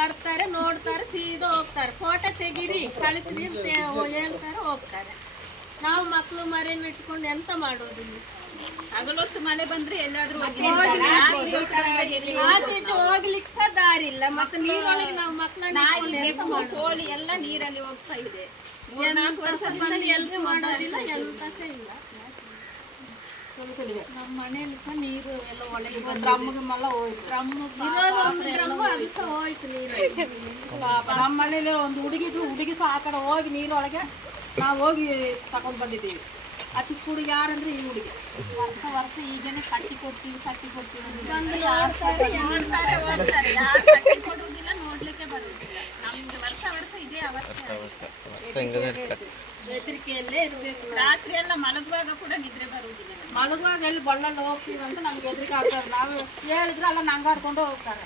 ಬರ್ತಾರೆ, ನೋಡ್ತಾರೆ, ಸೀದಾ ಹೋಗ್ತಾರೆ. ಫೋಟೋ ತೆಗೀರಿ, ಕಳಿಸ್ರಿ ಅಂತ ಹೇಳ್ತಾರೆ, ಹೋಗ್ತಾರೆ. ನಾವು ಮಕ್ಕಳು ಮರಿಯನ್ನು ಇಟ್ಕೊಂಡು ಎಂತ ಮಾಡೋದಿಲ್ಲ. ಹಗಲೊತ್ತು ಮಳೆ ಬಂದ್ರೆ ಎಲ್ಲಾದ್ರೂ ಆಚೆ ಹೋಗ್ಲಿಕ್ಕೆ ಸಹ ದಾರಿ ಇಲ್ಲ. ಮತ್ತೆ ನೀರೊಳಗೆ ನಾವು ಮಕ್ಕಳನ್ನ ಕೋಳಿ ಎಲ್ಲ ನೀರಲ್ಲಿ ಹೋಗ್ತಾ ಇದೆ. 4 ವರ್ಷದಿಂದ ಎಲ್ರು ಮಾಡೋದಿಲ್ಲ, ಎಂತ ಸಹ ಇಲ್ಲ. ನಮ್ಮ ಮನೆಯಲ್ಲಿ ಸಹ ನೀರು ಎಲ್ಲ ಒಳಗೆ ಡ್ರಮ್ಗೆಲ್ಲ ಹೋಯ್ತು. ಇರೋದೊಂದು ಡ್ರಮ್ ಅದು ಸಹ ಹೋಯ್ತು ನೀರು. ನಮ್ಮ ಮನೇಲಿ ಒಂದು ಹುಡುಗಿ ಸಹ ಆ ಕಡೆ ಹೋಗಿ ನೀರೊಳಗೆ ನಾವು ಹೋಗಿ ತಗೊಂಡು ಬಂದಿದ್ದೀವಿ. ಆ ಚಿಕ್ಕ ಹುಡುಗಿ ಯಾರಂದ್ರೆ ಈ ಹುಡುಗಿ ವರ್ಷ ಈಗೇನೆ ಕಟ್ಟಿ ಕೊಡ್ತೀವಿ ಕೊಡುವುದಿಲ್ಲ, ನೋಡ್ಲಿಕ್ಕೆ ಬರುವುದಿಲ್ಲ. ನಮ್ಗೆ ವರ್ಷ ಇದೇ ಹೆದರಿಕೆಯಲ್ಲೇ ಇರಬೇಕು. ರಾತ್ರಿ ಎಲ್ಲ ಮಲಗುವಾಗ ಕೂಡ ನಿದ್ರೆ ಬರುವುದಿಲ್ಲ. ಮಲಗುವಾಗ ಎಲ್ಲಿ ಬಳ್ಳಲ್ಲಿ ಹೋಗ್ತೀವಿ ಅಂತ ನಮ್ಗೆ ಹೆದರಿಕೆ ಆಗ್ತದೆ. ನಾವು ಹೇಳಿದ್ರೆ ಎಲ್ಲ ನಂಗಾಡ್ಕೊಂಡು ಹೋಗ್ತಾರೆ.